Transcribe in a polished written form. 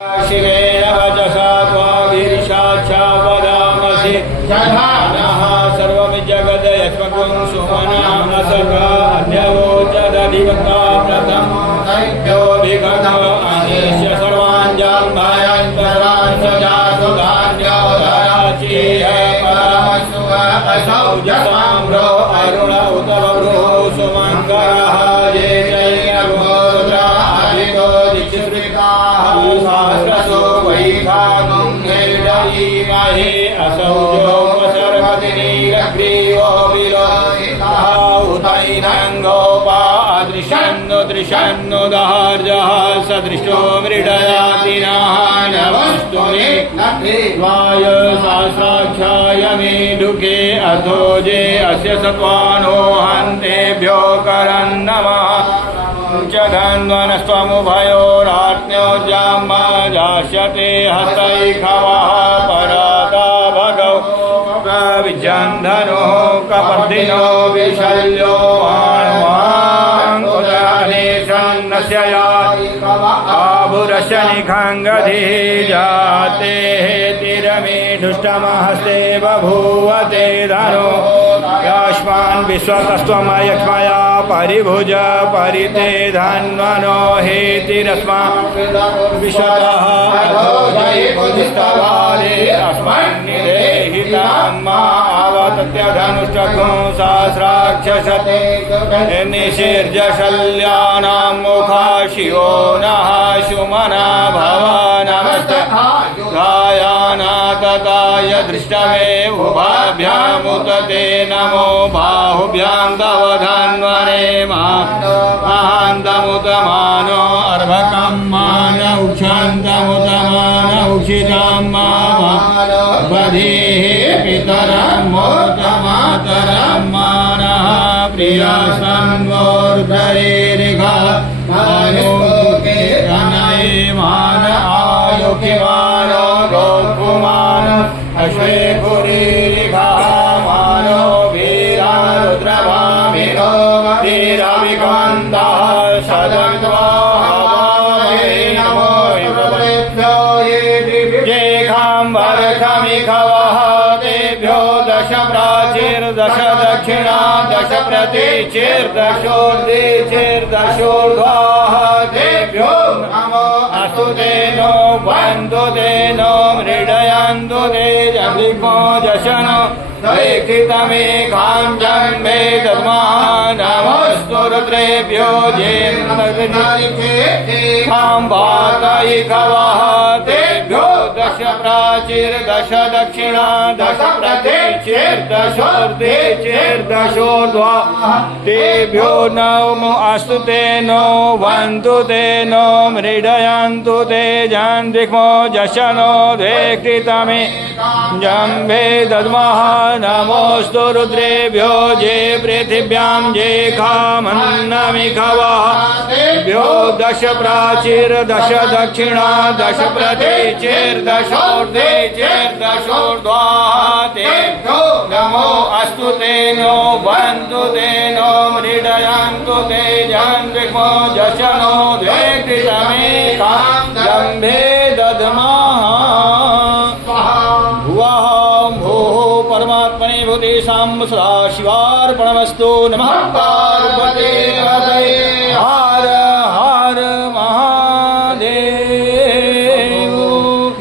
शिवेन वचसा त्वाभिर्षाच्छा वदामसि नः सर्वमिज्जगद यस्मकुं सुमनामसक अन्यवोचदधिवक्ता प्रथम दैव्योऽभिगम अनिश्य सर्वाञ्जाम्भायान् परान् सजातु धान्योदराचीह परमसुव असौ जसाम्रो अरुण उत बभ्रुः सुमङ्गलः ये चैर्यगोत्रादितो दिक्षितृकाः सहस्रसो वैखागुं निर्दयीमहे असौ जोपसर्वतिनीलग्रीवो विलोहितः उतैनङ्गोपा अदृशन्नु दृशन्नु दहार्जः सदृशो मृडयाति नमस्तुमे वाय सहस्राक्षाय मे दुःखे अथो जे अस्य सत्वानो हन्तेभ्यो करन् नमः जघन्वनस्त्वमुभयोराज्ञोर्जाम्बा जास्यते हस्तैखवः पराता भगौ विजन्धनो कपर्दिनो विशल्यो वाण्वाङ्कुरानेशन्नस्य आभुरस्य निखङ्गधिः जाते हेतिरमे दुष्टमहस्ते बभूवते धनो यास्मान् विश्वतस्त्वमयक्ष्मया परिभुज परिते धन्वनो हेतिरस्मा विशतः अधोजयिपुदिस्तवारे अस्मन्निदेहिताम्मा आवतत्यधनुष्टकं सहस्राक्षसते निषिर्जशल्यानां मुखा शिवो नः सुमना भव नमस्ते गायानातताय दृष्टमे उभाभ्यामुत ते नमो बाहुभ्यां तव धन्वने महान्तमुतमानो अर्भकं मान उक्षान्तमुतमान उक्षितां बधीः पितरं मोतमातरं मानः प्रियासन्वोर्धरेरिघा मानोके तनये मान आयुकिमानो गोकुमान अश्वे पुरीरिघा मानो वीरारुद्रभामिनो वीराविकान्तः सदन्त्वाहवामहे नमो विप्रभेभ्यो ये खाम्बरखमिखवः तेभ्यो दश प्राचीर्दश दक्षिणा दश प्रतीचिर्दशोर्ध्वाः तेभ्यो नमो अस्तु ते नो वन्दु ते नो मृडयन्तु ते जलिको जशनो दैक्षितमेकां जन्मे दद्मः नमस्तु रुद्रेभ्यो जेम्बातैकवः तेभ्यो दश प्राचीर्दश दक्षिणा दश प्रतीचिर्दशोर्ध्वा तेभ्यो नमो अस्तु ते नो वन्तु ते नो मृडयन्तु ते जन्दिक्मो जशनो दैक्षितमे जम्भे दद्मः नमोस्तु रुद्रेभ्यो जे पृथिव्यां जे खामन्नमिखवः तेभ्यो दश प्राचीर्दश दक्षिणा दश प्रतीचिर्दशोर्ध्वा तेभ्यो नमो अस्तु ते नो वन्तु ते नो मृडयन्तु ते जन्विग्मो जशनो दैक्षितमेकां जम्भे दद्मः परमात्मने भूतेषां सदाशिवार्पणमस्तु नमः।